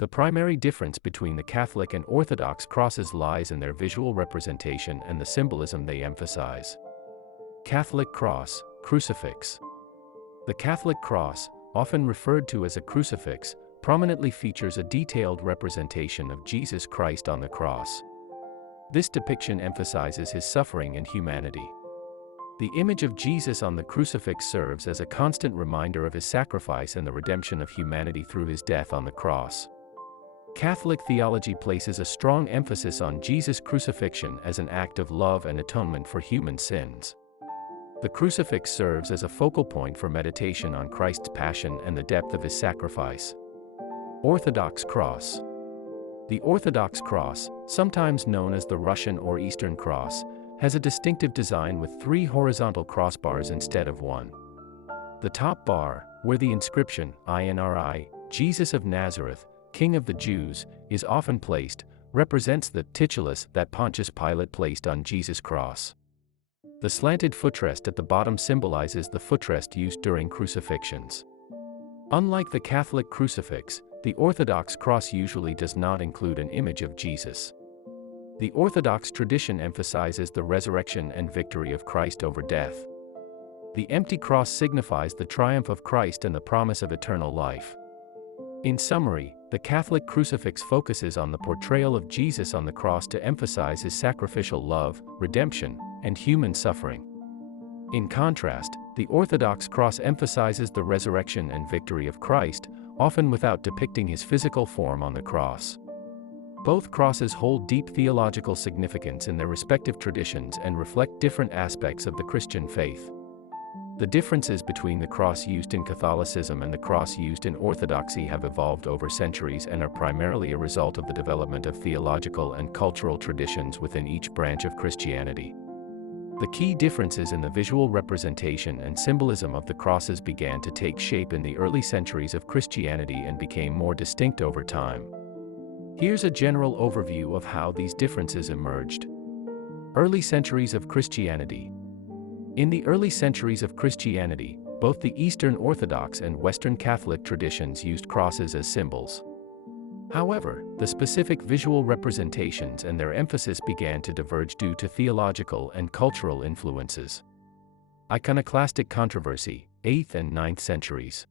The primary difference between the Catholic and Orthodox crosses lies in their visual representation and the symbolism they emphasize. Catholic cross, crucifix. The Catholic cross, often referred to as a crucifix, prominently features a detailed representation of Jesus Christ on the cross. This depiction emphasizes his suffering and humanity. The image of Jesus on the crucifix serves as a constant reminder of his sacrifice and the redemption of humanity through his death on the cross. Catholic theology places a strong emphasis on Jesus' crucifixion as an act of love and atonement for human sins. The crucifix serves as a focal point for meditation on Christ's passion and the depth of his sacrifice. Orthodox cross. The Orthodox cross, sometimes known as the Russian or Eastern cross, has a distinctive design with 3 horizontal crossbars instead of 1. The top bar, where the inscription, INRI, Jesus of Nazareth, King of the Jews, is often placed, represents the titulus that Pontius Pilate placed on Jesus' cross. The slanted footrest at the bottom symbolizes the footrest used during crucifixions. Unlike the Catholic crucifix, the Orthodox cross usually does not include an image of Jesus. The Orthodox tradition emphasizes the resurrection and victory of Christ over death. The empty cross signifies the triumph of Christ and the promise of eternal life. In summary, the Catholic crucifix focuses on the portrayal of Jesus on the cross to emphasize his sacrificial love, redemption, and human suffering. In contrast, the Orthodox cross emphasizes the resurrection and victory of Christ, often without depicting his physical form on the cross. Both crosses hold deep theological significance in their respective traditions and reflect different aspects of the Christian faith. The differences between the cross used in Catholicism and the cross used in Orthodoxy have evolved over centuries and are primarily a result of the development of theological and cultural traditions within each branch of Christianity. The key differences in the visual representation and symbolism of the crosses began to take shape in the early centuries of Christianity and became more distinct over time. Here's a general overview of how these differences emerged. Early centuries of Christianity. In the early centuries of Christianity, both the Eastern Orthodox and Western Catholic traditions used crosses as symbols. However, the specific visual representations and their emphasis began to diverge due to theological and cultural influences. Iconoclastic controversy, 8th and 9th centuries.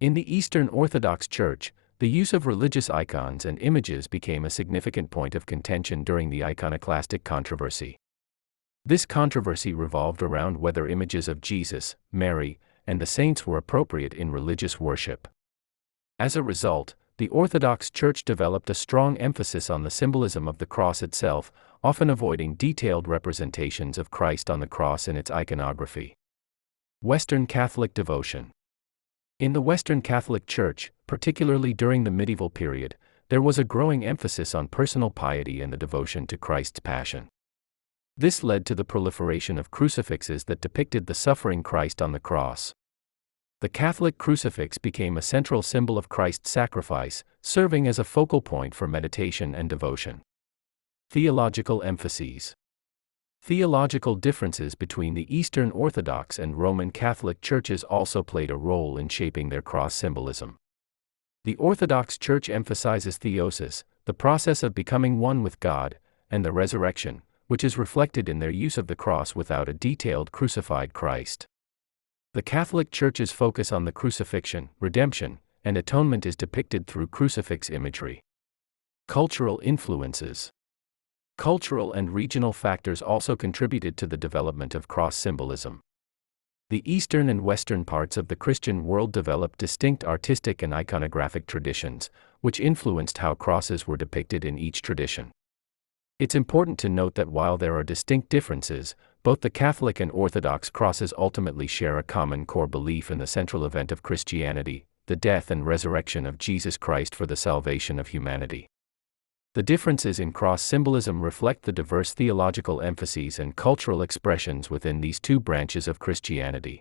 In the Eastern Orthodox Church, the use of religious icons and images became a significant point of contention during the iconoclastic controversy. This controversy revolved around whether images of Jesus, Mary, and the saints were appropriate in religious worship. As a result, the Orthodox Church developed a strong emphasis on the symbolism of the cross itself, often avoiding detailed representations of Christ on the cross in its iconography. Western Catholic devotion. In the Western Catholic Church, particularly during the medieval period, there was a growing emphasis on personal piety and the devotion to Christ's passion. This led to the proliferation of crucifixes that depicted the suffering Christ on the cross. The Catholic crucifix became a central symbol of Christ's sacrifice, serving as a focal point for meditation and devotion. Theological emphases. Theological differences between the Eastern Orthodox and Roman Catholic churches also played a role in shaping their cross symbolism. The Orthodox Church emphasizes theosis, the process of becoming one with God, and the resurrection, which is reflected in their use of the cross without a detailed crucified Christ. The Catholic Church's focus on the crucifixion, redemption, and atonement is depicted through crucifix imagery. Cultural influences. Cultural and regional factors also contributed to the development of cross symbolism. The eastern and western parts of the Christian world developed distinct artistic and iconographic traditions, which influenced how crosses were depicted in each tradition. It's important to note that while there are distinct differences, both the Catholic and Orthodox crosses ultimately share a common core belief in the central event of Christianity, the death and resurrection of Jesus Christ for the salvation of humanity. The differences in cross symbolism reflect the diverse theological emphases and cultural expressions within these two branches of Christianity.